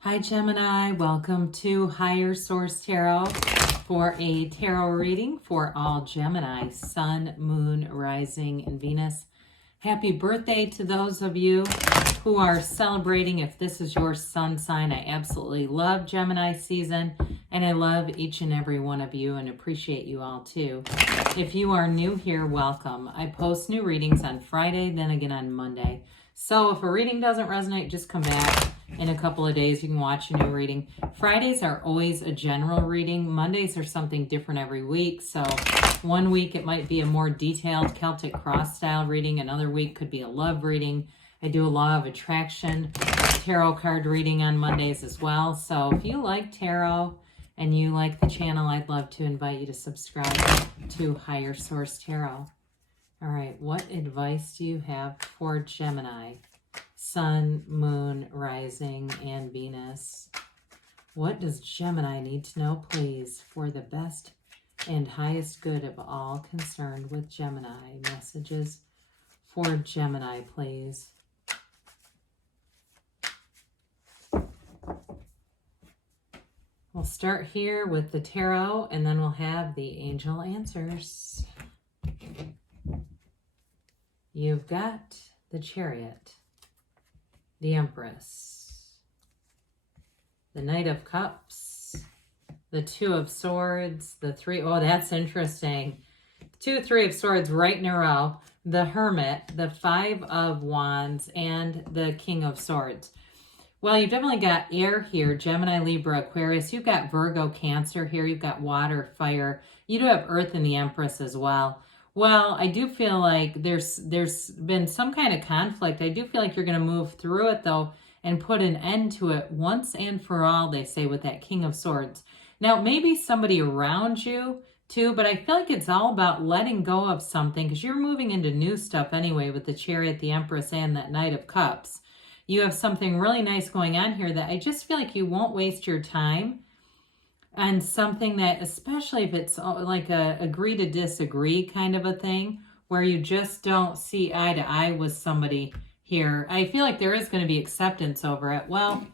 Hi Gemini, welcome to Higher Source Tarot for a tarot reading for all Gemini, Sun, Moon, Rising, and Venus. Happy birthday to those of you who are celebrating. If this is your sun sign, I absolutely love Gemini season, and I love each and every one of you and appreciate you all too. If you are new here, welcome. I post new readings on Friday, then again on Monday. So if a reading doesn't resonate, just come back. In a couple of days, you can watch a new reading. Fridays are always a general reading. Mondays are something different every week. So one week it might be a more detailed Celtic cross style reading. Another week could be a love reading. I do a law of attraction tarot card reading on Mondays as well. So if you like tarot and you like the channel, I'd love to invite you to subscribe to Higher Source Tarot. All right, what advice do you have for Gemini? Sun, Moon, Rising, and Venus. What does Gemini need to know, please, for the best and highest good of all concerned with Gemini? Messages for Gemini, please. We'll start here with the tarot, and then we'll have the angel answers. You've got the Chariot, the Empress, the Knight of Cups, the Two of Swords, the Three. Oh, that's interesting. 2, 3 of Swords right in a row. The Hermit, the Five of Wands, and the King of Swords. Well, you've definitely got air here. Gemini, Libra, Aquarius. You've got Virgo, Cancer here. You've got water, fire. You do have Earth and the Empress as well. Well, I do feel like there's been some kind of conflict. I do feel like you're going to move through it, though, and put an end to it once and for all, they say, with that King of Swords. Now, maybe somebody around you, too, but I feel like it's all about letting go of something because you're moving into new stuff anyway with the Chariot, the Empress, and that Knight of Cups. You have something really nice going on here that I just feel like you won't waste your time and something that, especially if it's like a agree to disagree kind of a thing, where you just don't see eye to eye with somebody here. I feel like there is going to be acceptance over it. Well,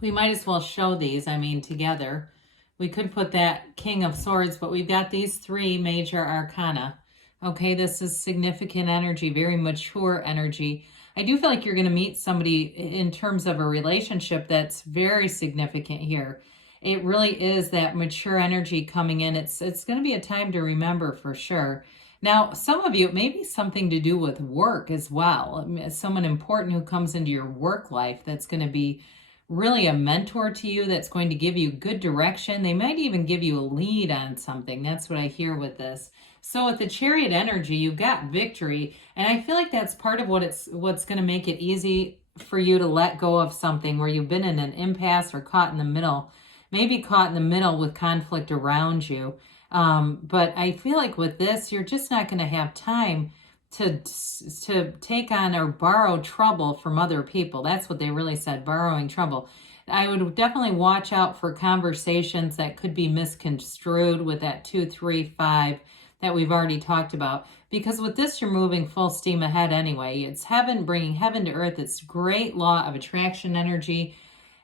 we might as well show these, together. We could put that King of Swords, but we've got these 3 major arcana. Okay, this is significant energy, very mature energy. I do feel like you're going to meet somebody in terms of a relationship that's very significant here. It really is that mature energy coming in. It's going to be a time to remember for sure. Now, some of you, it may be something to do with work as well. Someone important who comes into your work life that's going to be really a mentor to you, that's going to give you good direction. They might even give you a lead on something. That's what I hear with this. So with the Chariot energy, you've got victory. And I feel like that's part of what's going to make it easy for you to let go of something where you've been in an impasse or caught in the middle. Maybe caught in the middle with conflict around you. But I feel like with this, you're just not going to have time to take on or borrow trouble from other people. That's what they really said, borrowing trouble. I would definitely watch out for conversations that could be misconstrued with that 2, 3, 5 that we've already talked about. Because with this, you're moving full steam ahead anyway. It's heaven, bringing heaven to earth. It's great law of attraction energy.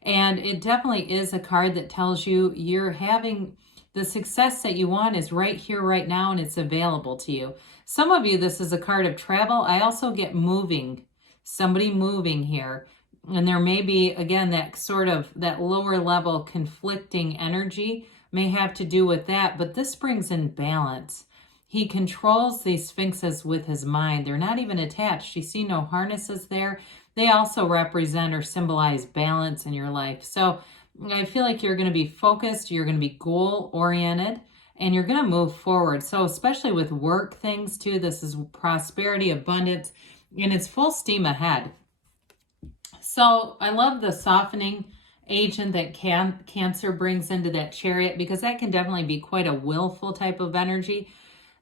And it definitely is a card that tells you you're having the success that you want is right here, right now, and it's available to you. Some of you, this is a card of travel. I also get moving, somebody moving here. And there may be, again, that sort of that lower level conflicting energy may have to do with that. But this brings in balance. He controls these sphinxes with his mind. They're not even attached. You see no harnesses there. They also represent or symbolize balance in your life. So I feel like you're going to be focused, you're going to be goal-oriented, and you're going to move forward. So especially with work things too, this is prosperity, abundance, and it's full steam ahead. So I love the softening agent that Cancer brings into that Chariot, because that can definitely be quite a willful type of energy.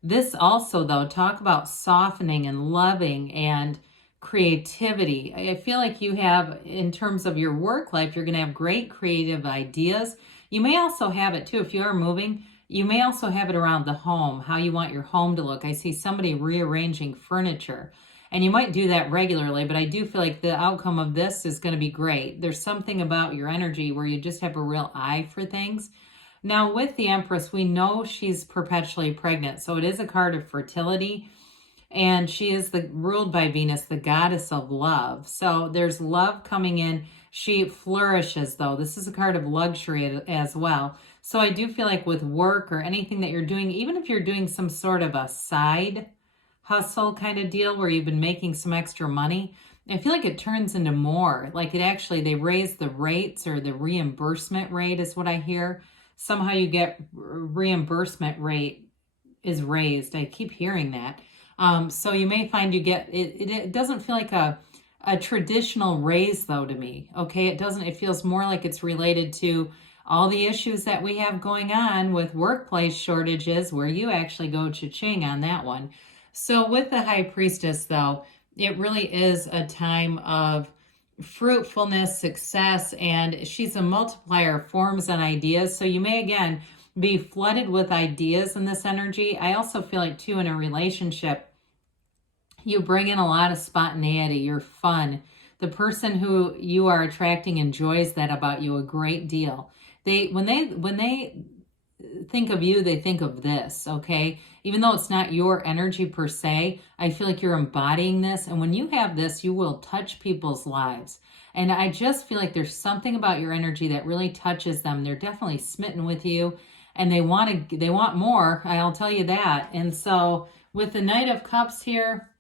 This also, though, talk about softening and loving and creativity. I feel like you have, in terms of your work life, you're going to have great creative ideas. You may also have it too, if you are moving, you may also have it around the home, how you want your home to look. I see somebody rearranging furniture. And you might do that regularly, but I do feel like the outcome of this is going to be great. There's something about your energy where you just have a real eye for things. Now, with the Empress, we know she's perpetually pregnant. So it is a card of fertility. And she is ruled by Venus, the goddess of love. So there's love coming in. She flourishes, though. This is a card of luxury as well. So I do feel like with work or anything that you're doing, even if you're doing some sort of a side hustle kind of deal where you've been making some extra money, I feel like it turns into more. Like it actually, they raise the rates, or the reimbursement rate is what I hear. Somehow you get reimbursement rate is raised. I keep hearing that. So you may find you get, it doesn't feel like a traditional raise though to me. Okay. It feels more like it's related to all the issues that we have going on with workplace shortages, where you actually go cha-ching on that one. So with the High Priestess though, it really is a time of fruitfulness, success, and she's a multiplier of forms and ideas. So you may again be flooded with ideas in this energy. I also feel like too, in a relationship, you bring in a lot of spontaneity. You're fun. The person who you are attracting enjoys that about you a great deal. When they think of you, they think of this, okay? Even though it's not your energy per se, I feel like you're embodying this. And when you have this, you will touch people's lives. And I just feel like there's something about your energy that really touches them. They're definitely smitten with you, and they want more. I'll tell you that. And so with the Knight of Cups here,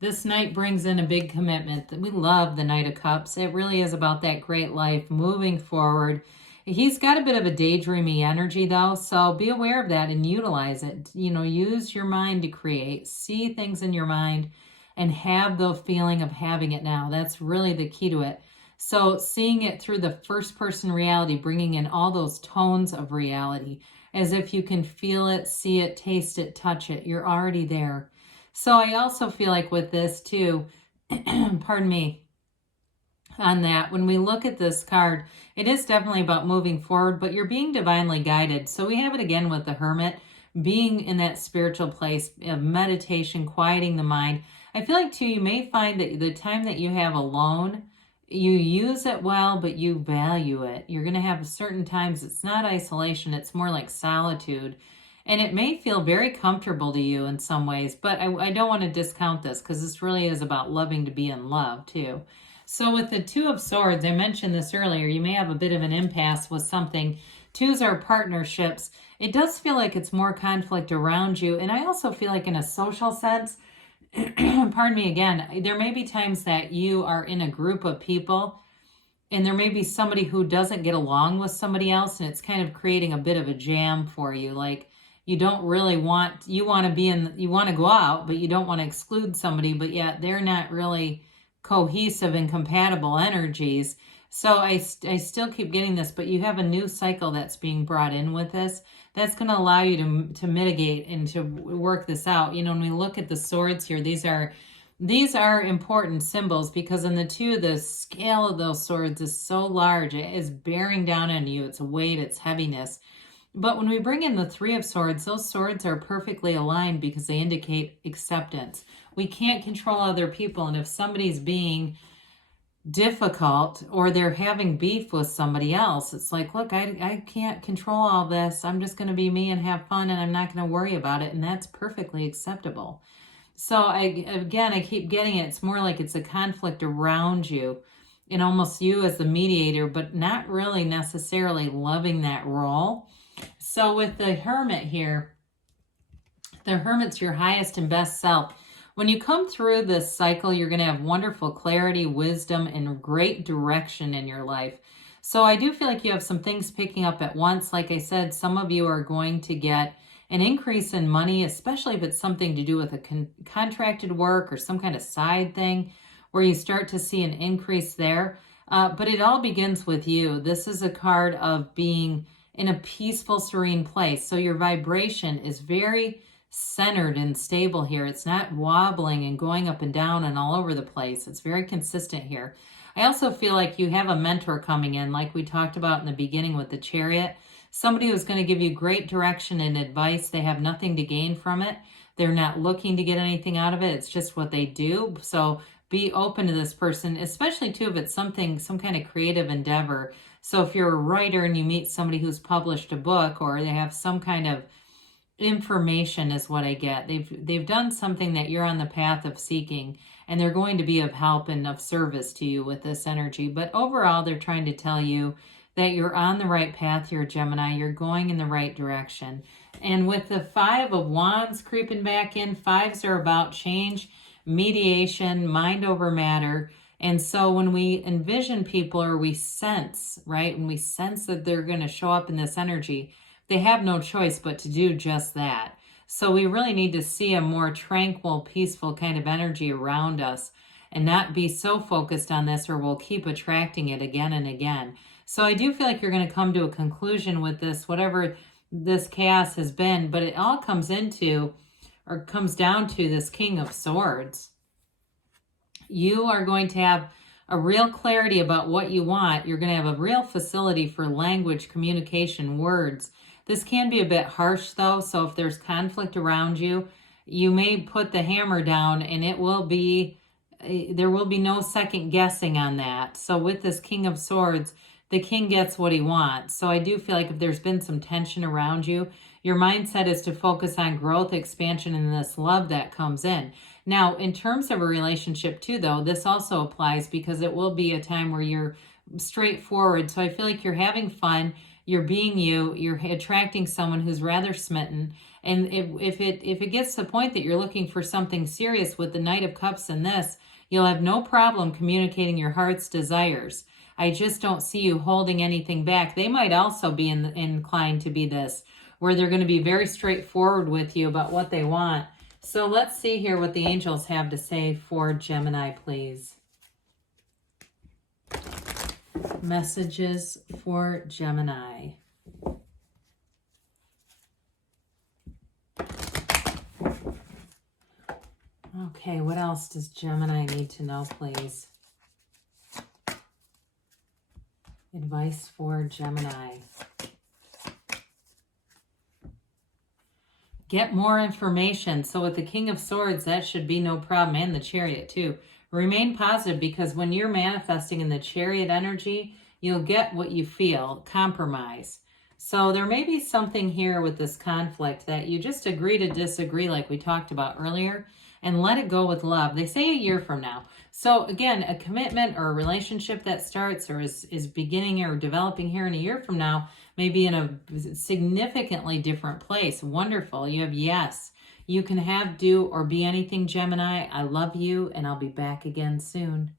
this Knight brings in a big commitment. We love the Knight of Cups. It really is about that great life, moving forward. He's got a bit of a daydreamy energy though, so be aware of that and utilize it. Use your mind to create, see things in your mind, and have the feeling of having it now. That's really the key to it. So seeing it through the first person reality, bringing in all those tones of reality, as if you can feel it, see it, taste it, touch it. You're already there. So I also feel like with this too, pardon me, on that, when we look at this card, it is definitely about moving forward, but you're being divinely guided. So we have it again with the Hermit, being in that spiritual place of meditation, quieting the mind. I feel like too, you may find that the time that you have alone, you use it well, but you value it. You're going to have certain times, it's not isolation, it's more like solitude. And it may feel very comfortable to you in some ways, but I don't want to discount this, because this really is about loving to be in love too. So with the Two of Swords, I mentioned this earlier, you may have a bit of an impasse with something. Twos are partnerships. It does feel like it's more conflict around you. And I also feel like in a social sense, pardon me again, there may be times that you are in a group of people and there may be somebody who doesn't get along with somebody else, and it's kind of creating a bit of a jam for you. Like, you don't really you want to go out, but you don't want to exclude somebody, but yet they're not really cohesive and compatible energies. So I still keep getting this, but you have a new cycle that's being brought in with this. That's going to allow you to mitigate and to work this out. When we look at the swords here, these are important symbols, because in the two, the scale of those swords is so large. It is bearing down on you. It's weight, it's heaviness. But when we bring in the Three of Swords, those swords are perfectly aligned because they indicate acceptance. We can't control other people, and if somebody's being difficult or they're having beef with somebody else, it's like, look, I can't control all this. I'm just going to be me and have fun, and I'm not going to worry about it, and that's perfectly acceptable. So I keep getting it. It's more like it's a conflict around you, and almost you as the mediator, but not really necessarily loving that role. So with the Hermit here, the Hermit's your highest and best self. When you come through this cycle, you're going to have wonderful clarity, wisdom, and great direction in your life. So I do feel like you have some things picking up at once. Like I said, some of you are going to get an increase in money, especially if it's something to do with a contracted work or some kind of side thing where you start to see an increase there. But it all begins with you. This is a card of being in a peaceful, serene place. So your vibration is very centered and stable here. It's not wobbling and going up and down and all over the place. It's very consistent here. I also feel like you have a mentor coming in, like we talked about in the beginning with the Chariot. Somebody who's going to give you great direction and advice. They have nothing to gain from it. They're not looking to get anything out of it. It's just what they do. So be open to this person, especially too if it's some kind of creative endeavor. So if you're a writer and you meet somebody who's published a book, or they have some kind of information, is what I get. They've done something that you're on the path of seeking, and they're going to be of help and of service to you with this energy. But overall, they're trying to tell you that you're on the right path here, Gemini. You're going in the right direction. And with the 5 of Wands creeping back in, 5s are about change, mediation, mind over matter. And so when we envision people, or we sense, right, when we sense that they're going to show up in this energy, they have no choice but to do just that. So we really need to see a more tranquil, peaceful kind of energy around us and not be so focused on this, or we'll keep attracting it again and again. So I do feel like you're going to come to a conclusion with this, whatever this chaos has been, but it all comes into, or comes down to, this King of Swords. You are going to have a real clarity about what you want. You're going to have a real facility for language, communication, words. This can be a bit harsh though, so if there's conflict around you, you may put the hammer down, and it will be, there will be no second guessing on that. So with this King of Swords, the king gets what he wants. So I do feel like if there's been some tension around you, your mindset is to focus on growth, expansion, and this love that comes in. Now, in terms of a relationship too, though, this also applies, because it will be a time where you're straightforward. So I feel like you're having fun, you're being you, you're attracting someone who's rather smitten. And if it gets to the point that you're looking for something serious with the Knight of Cups in this, you'll have no problem communicating your heart's desires. I just don't see you holding anything back. They might also be inclined to be this, where they're going to be very straightforward with you about what they want. So let's see here what the angels have to say for Gemini, please. Messages for Gemini. Okay, what else does Gemini need to know, please? Advice for Gemini. Get more information. So with the King of Swords, that should be no problem. And the Chariot too. Remain positive, because when you're manifesting in the Chariot energy, you'll get what you feel. Compromise. So there may be something here with this conflict that you just agree to disagree, like we talked about earlier, and let it go with love. They say a year from now. So again, a commitment or a relationship that starts or is beginning or developing here in a year from now may be in a significantly different place. Wonderful. You have yes. You can have, do, or be anything, Gemini. I love you, and I'll be back again soon.